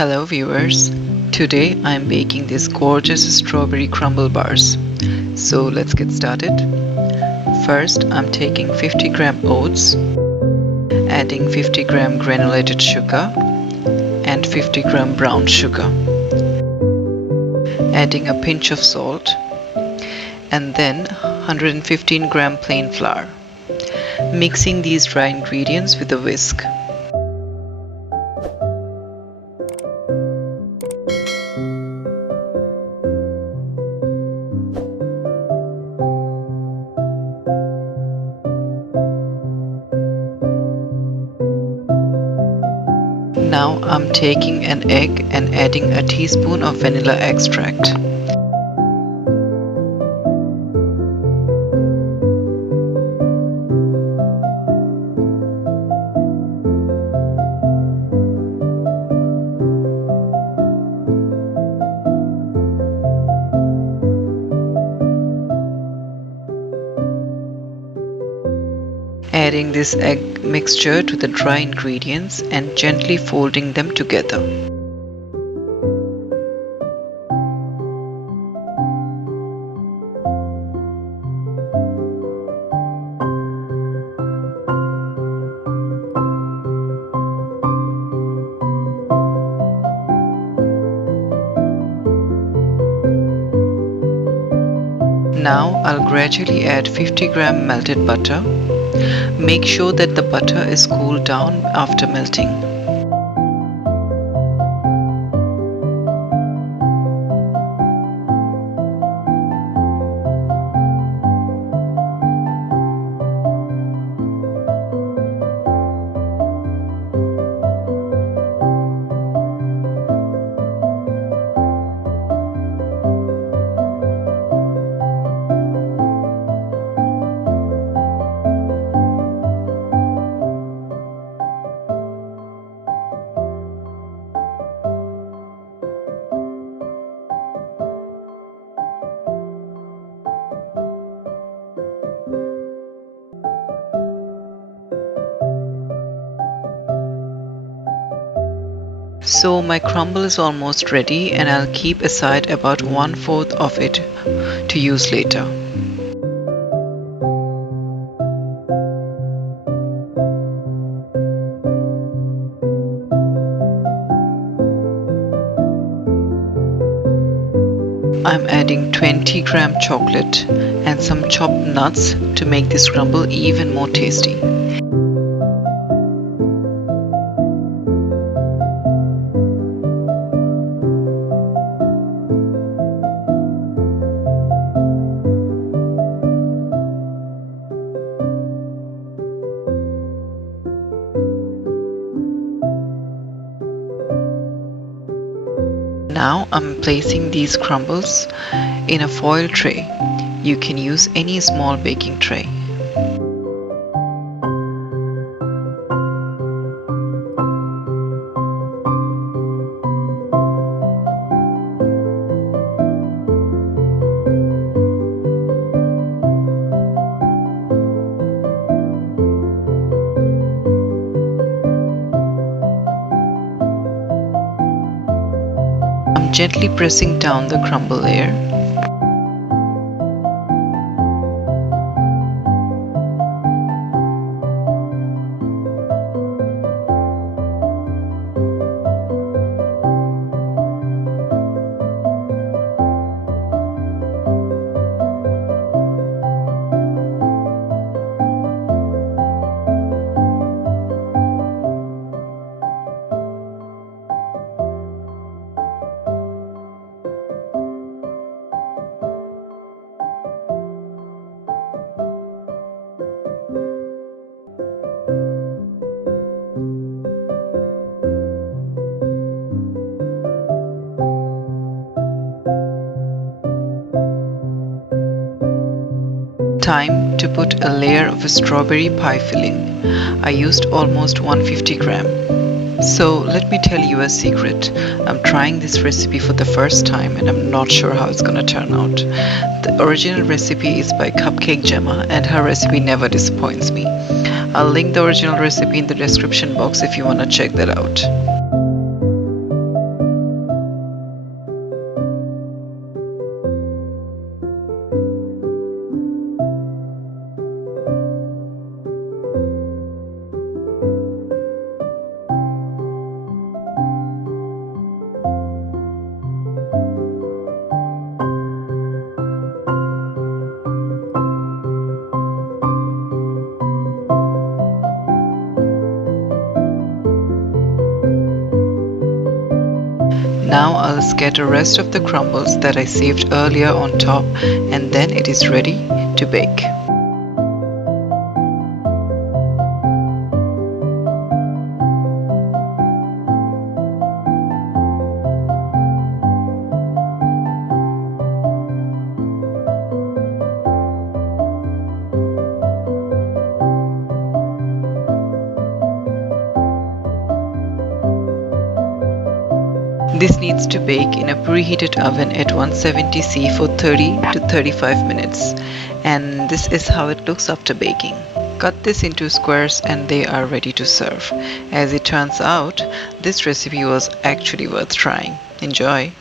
Hello viewers, today I am baking these gorgeous strawberry crumble bars. So let's get started. First I'm taking 50 gram oats, adding 50 gram granulated sugar and 50 gram brown sugar, adding a pinch of salt and then 115 gram plain flour. Mixing these dry ingredients with a whisk. Now I'm taking an egg and adding a teaspoon of vanilla extract. Adding this egg mixture to the dry ingredients and gently folding them together. Now I'll gradually add 50 gram melted butter. Make sure that the butter is cooled down after melting. So my crumble is almost ready and I'll keep aside about 1/4 of it to use later. I'm adding 20 gram chocolate and some chopped nuts to make this crumble even more tasty. Now I'm placing these crumbles in a foil tray. You can use any small baking tray. Gently pressing down the crumble layer. Time to put a layer of a strawberry pie filling. I used almost 150 gram. So let me tell you a secret. I'm trying this recipe for the first time and I'm not sure how it's gonna turn out. The original recipe is by Cupcake Jemma and her recipe never disappoints me. I'll link the original recipe in the description box if you wanna check that out. Now I'll scatter rest of the crumbles that I saved earlier on top, and then it is ready to bake. This needs to bake in a preheated oven at 170°C for 30 to 35 minutes. And this is how it looks after baking. Cut this into squares and they are ready to serve. As it turns out, this recipe was actually worth trying. Enjoy!